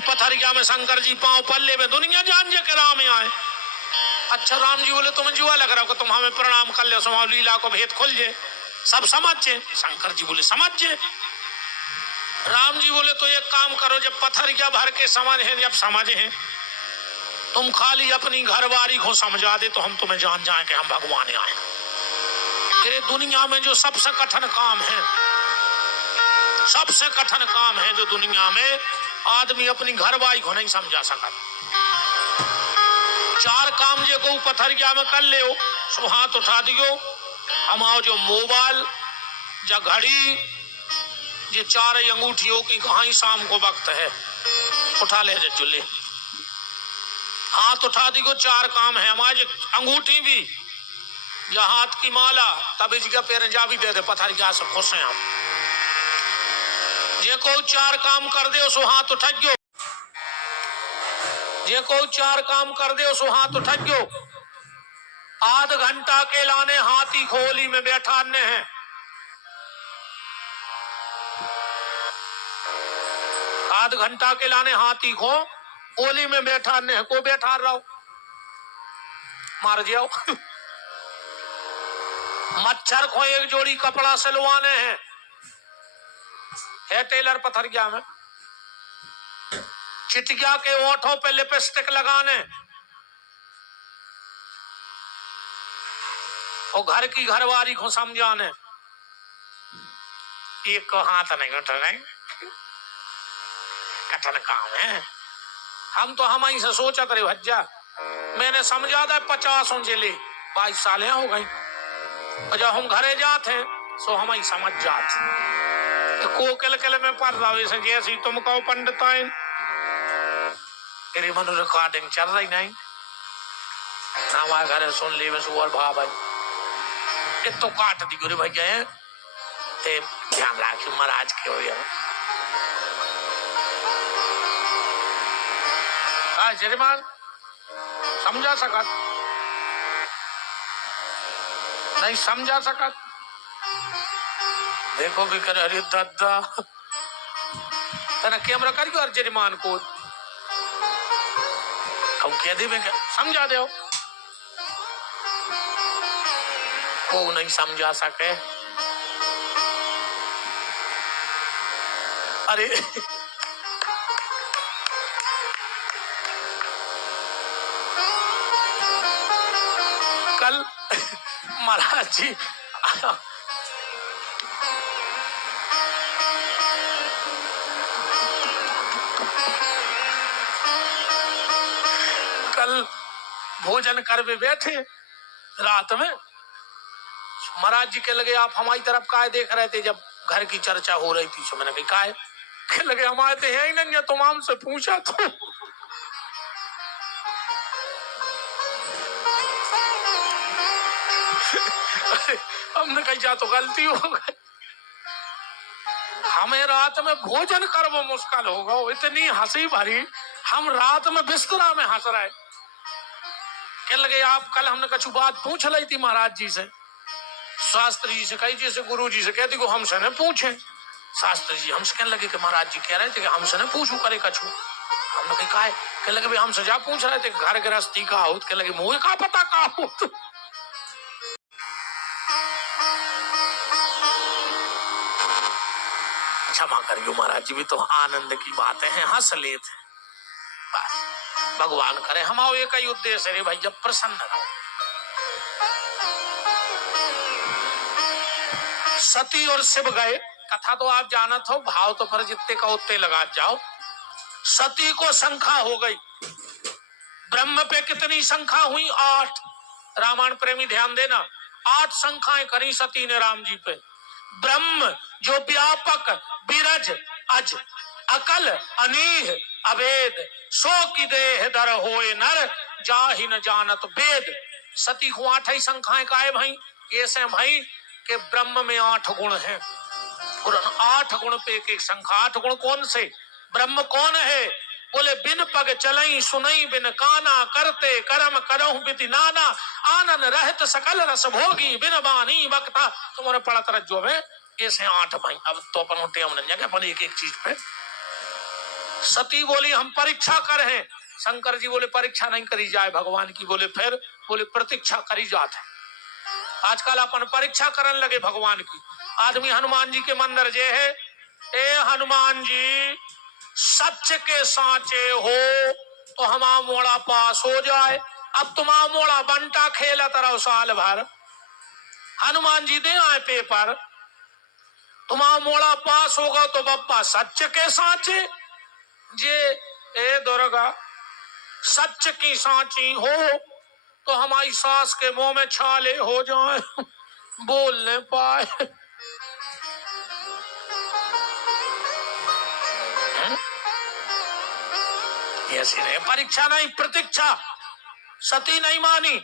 पथरिया में शंकर जी पांव पल्ले में दुनिया जान जे के राम आए। अच्छा राम जी बोले तुम्हें जुआ लग रहा हो, तुम हमें प्रणाम कर ले, सुहा लीला को भेद खुल जे, सब समझ जे। शंकर जी बोले समझ जे। राम जी बोले तो एक काम करो, जब पथरिया भर के समझ है, जब समझ है, तुम खाली अपनी घरवारी को समझा दे तो हम तुम्हें जान जाए कि हम भगवान आए। तेरे दुनिया में जो सबसे कठिन काम है, सबसे कठिन काम है जो दुनिया में आदमी अपनी घरवारी को नहीं समझा सका। चार काम जे को पथरिया में कर ले हो, सो हाथ उठा दियो। हम आओ जो मोबाइल या घड़ी, ये चार अंगूठियों की कहां शाम को वक्त है, उठा ले जुल्ले, हाथ उठा दियो। चार काम है हमारे, अंगूठी भी या हाथ की माला, तभी जी का पेरंजा भी दे दे, पथरिया से खुश हैं हम। जे को चार काम कर दे सो हाथ उठा गयो, जे को चार काम कर दे सो हाथ उठा गयो। आध घंटा के लाने हाथी खोली में बैठा ने हैं, आध घंटा के लाने हाथी को ओली में बैठा ने को बैठा रहो, मार जाओ। मच्छर को एक जोड़ी कपड़ा सिलवाने हैं, है टेलर पथरिया में। चिटिया के ओठों पे लिपस्टिक लगाने, और घर की घरवारी को समझाने। एक को हाथ नहीं उठ रहे, कठिन काम है। हम तो हम से सोचा करे भज्जा, मैंने समझा था 50 जिले 22 साल हो गई, और जब हम घरे जाते सो हम ही समझ जाते। को किल में पढ़ रहा है जैसी तुम कहो पंडिताइन, तेरी मनु रिकॉर्डिंग चल रही नहीं, हमारे घरे सुन ली बस और भा भाई ये तो काट दी गोरे भैया है, ते ध्यान राखी महाराज के हो यार। जजमान समझा सकत नहीं, समझा सकत, देखो भी करे अरे दादा तेना कैमरा करियो और जजमान को अब कह दे मैं समझा दे, को नहीं समझा सके। अरे कल महाराज जी कल भोजन कर भी बैठे रात में, महाराज जी के लगे आप हमारी तरफ काहे देख रहे थे जब घर की चर्चा हो रही थी। सो मैंने कहा काहे, के लगे हमारे तो है ही नहीं, तुम हमसे पूछा तो। हमने कही जा तो गलती हो गई, हमें रात में भोजन कर वो मुश्किल होगा, इतनी हंसी भरी, हम रात में बिस्तरा में हंस रहे। कह लगे आप कल हमने कछु बात पूछ ली थी महाराज जी से, शास्त्री जी से कही, जैसे गुरु जी से कहती को हमसे न पूछे। शास्त्री जी हमसे कहने लगे कि महाराज जी कह रहे थे कि हमसे न पूछू करे कछु। हमने कही काहे, कह लगे भाई हमसे जा पूछ रहे थे घर गृहस्थी का हो, कह लगे मुझे का पता का हो। क्षमा करियो महाराज जी, भी तो आनंद की बातें हैं, हंस लेते बस, भगवान करे हम आओ एक ही उद्देश्य है भाई, जब प्रसन्न रहो। सती और शिव गए, कथा तो आप जानत हो, भाव तो पर जितने का उतने लगा जाओ। सती को शंका हो गई, ब्रह्म पे कितनी शंका हुई? 8। रामायण प्रेमी ध्यान देना, 8 शंकाएं करी सती ने राम जी पे। ब्रह्म जो व्यापक बिरज अज अकल अनीह अभेद, सो की देह दर होए नर जाहि न जानत वेद। सती को 8 ही शंकाएं काहे भाई? ऐसे भाई कि ब्रह्म में 8 गुण हैं, और 8 गुण पे एक शंका। 8 गुण कौन से? ब्रह्म कौन है? बोले बिन पग चलई सुनई बिन काना, करते कर्म करहु विधि नाना, आनंद रहत सकल रस भोगी बिन बानी बक्ता। तुम्हारे पढ़ा तरज्जो में ऐसे 8 भाई। अब तो अपन उठे हमने अपन एक एक चीज पे सती बोली हम परीक्षा कर हैं। शंकर जी बोले परीक्षा नहीं करी जाए भगवान की। बोले फिर? बोले प्रतीक्षा करी जात है। आजकल अपन परीक्षा करने लगे भगवान की। आदमी हनुमान जी के मंदिर जे है, ए हनुमान जी सच के सांचे हो तो हमारा मोड़ा पास हो जाए। अब तुम्हारा मोड़ा बंटा खेला तरह साल भर, हनुमान जी दे आए पेपर, तुम्हारा मोड़ा पास होगा तो बप्पा सच के सांचे जे। ए दुर्गा सच की सांची हो तो हमारी सास के मुंह में छाले हो जाए, बोल नहीं पाए। ऐसी नहीं, परीक्षा नहीं प्रतीक्षा। सती नहीं मानी।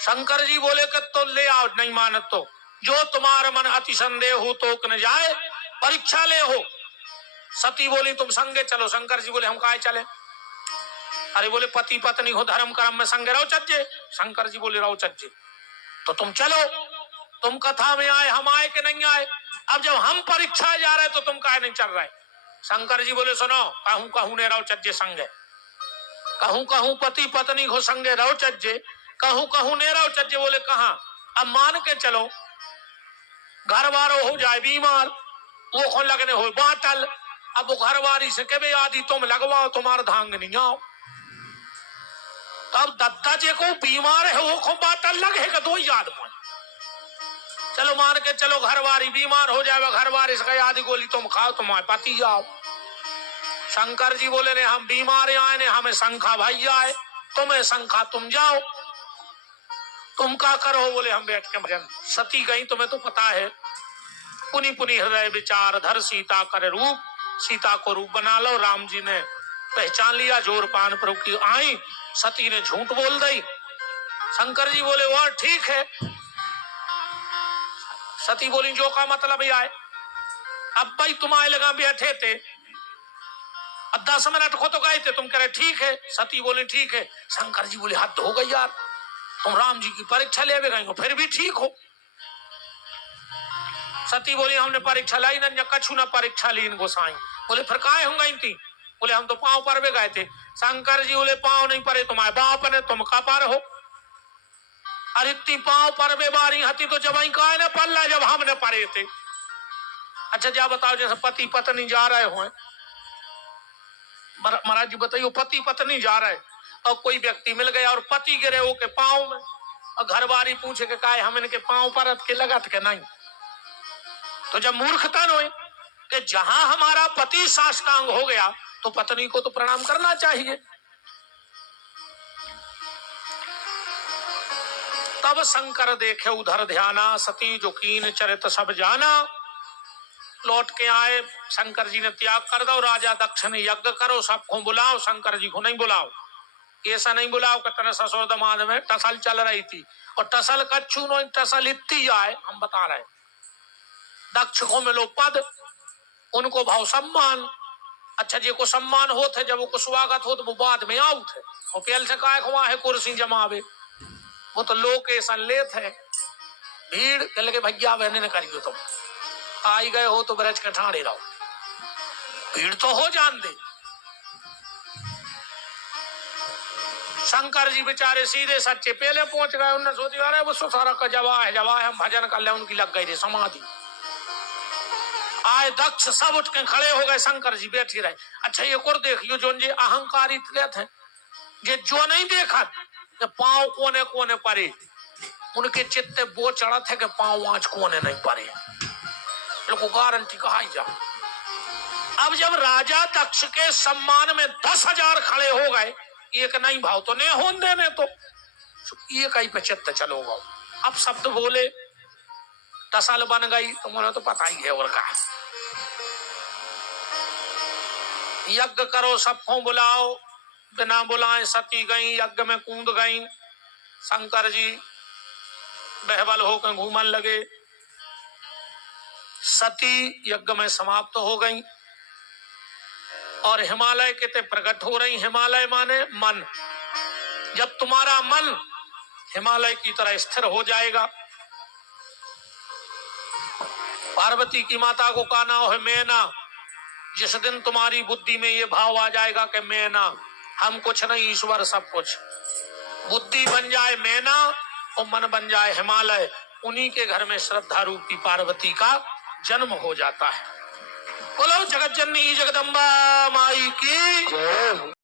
शंकर जी बोले कि तो ले आओ, नहीं मानत तो जो तुम्हारा मन अति संदेह हो तो न जाए, परीक्षा ले हो। सती बोली तुम संगे चलो। शंकर जी बोले हम काहे चले? अरे बोले पति पत्नी हो धर्म कर्म में संगे रहो चज्जे। शंकर जी बोले रहो चज्जे तो तुम चलो। तुम कथा में आए, हम आए कि नहीं आए? अब जब हम परीक्षा जा रहे तो तुम काहे नहीं चल रहे? शंकर जी बोले सुनो, कहूं कहूं ने रहो चज्जे संगे, कहूं कहूं पति पत्नी हो संगे रहो चज्जे, कहूं कहूं ने रहो चज्जे। बोले कहां? अब मान के चलो घर वालों हो जाए बीमार, वो को लगने हो बाटल, अब वो घर वाली से कहे आदि तुम लगवाओ, तुम्हारा धांग नहीं आओ। तब दत्ता जी को बीमार है वो को बाटल लगे का दो ही आदमी। चलो मान के चलो घर वाली बीमार हो जाए, घर वाली से आदि गोली तुम खाओ, तुम्हारे पति जाओ। शंकर जी बोले ने हम बीमार आए ने, हमें शंखा भाई आए, तुम्हें शंखा तुम जाओ। तुम क्या करो? बोले हम बैठ के भजन। सती गई, तुम्हें तो पता है, पुनि पुनि हृदय विचार धर सीता कर रूप, सीता को रूप बना लो। राम जी ने पहचान लिया जोर पान प्रभु की आई, सती ने झूठ बोल दी। शंकर जी बोले वह ठीक है। सती बोली जो का मतलब ही आए। अब भाई तुम आए लगा बैठे थे, 10 मिनट को तो गए थे, तुम कह रहे ठीक है। सती बोले ठीक है। शंकर जी बोले हद हो गई यार, तुम राम जी की परीक्षा ले गई हो फिर भी ठीक हो। सती बोली हमने परीक्षा लाई ना, कछु ना परीक्षा ली इन गोसाई। बोले फिर काहे हो गई थी? बोले हम तो पांव पर भी गए थे। शंकर जी बोले पांव नहीं परे तुम्हारे बाप ने, तुम का पर हो? अरे इतनी पांव पर बे बारी हती तो जब काहे ना पल्ला जब हमने परे थे। अच्छा जा बताओ, जैसे पति पत्नी जा रहे हो, महाराज जी बताइए पति पत्नी जा रहे और कोई व्यक्ति मिल गया और पति गिरे हो के पांव में, और घर वाली पूछे के काहे हम इनके पांव पर के लगत के नहीं। तो जब मूर्खता हो कि जहां हमारा पति साष्टांग हो गया तो पत्नी को तो प्रणाम करना चाहिए। तब शंकर देखे उधर ध्याना, सती जो कीन चरित सब जाना। लौट के आए, शंकर जी ने त्याग कर दो, राजा दक्ष ने यज्ञ करो, सबको बुलाओ, शंकर जी को नहीं बुलाओ। ऐसा नहीं बुलाओ कि तेरे ससुर दमाद में टसल चल रही थी, और टसल कच्छू नो टसल इतनी आए हम बता रहे। दक्ष को मिलो पद, उनको भाव सम्मान। अच्छा जी को सम्मान होते, जब वो स्वागत हो तो वो बाद में आओ थे, वो पेल से काय खुआ है कुर्सी जमावे, वो तो लोकेशन लेते हैं। भीड़ के लगे भैया बहने ने करियो, तुम आई गए हो तो ब्रज के ठाणे रहो, भीड़ तो हो जान दे। शंकर जी बेचारे सीधे सच्चे पहले पहुंच गए। उन्होंने सोची अरे वो सारा का जवा है हम भजन कर ले, उनकी लग गई रे समाधि। आए दक्ष सब उठ के खड़े हो गए, शंकर जी बैठे रहे। अच्छा ये और देखियो जो जे अहंकारी थे, जे जो नहीं देखा कि पांव कोने कोने परे, उनके चित्ते वो चढ़ा थे कि पांव आज कोने नहीं परे, लोगों गारंटी कहा जा। अब जब राजा दक्ष के सम्मान में 10,000 खड़े हो गए, एक नहीं भाव तो नहीं होने देने, तो एक ही पे चित्त चलोगा। अब शब्द बोले, टसल बन गई, तुम्हें तो पता ही है और का। यज्ञ करो, सबको बुलाओ, बिना बुलाए सती गई, यज्ञ में कूद गई। शंकर जी बहबल होकर घूमन लगे। सती यज्ञ में समाप्त हो गई और हिमालय के ते प्रकट हो रही। हिमालय माने मन। जब तुम्हारा मन हिमालय की तरह स्थिर हो जाएगा, पार्वती की माता को कहा नाम है मैना, जिस दिन तुम्हारी बुद्धि में ये भाव आ जाएगा कि मैं ना, हम कुछ नहीं, ईश्वर सब कुछ, बुद्धि बन जाए मैना और मन बन जाए हिमालय, उन्हीं के घर में श्रद्धा रूपी पार्वती का जन्म हो जाता है। बोलो जगत जननी जगदम्बा माई की जय।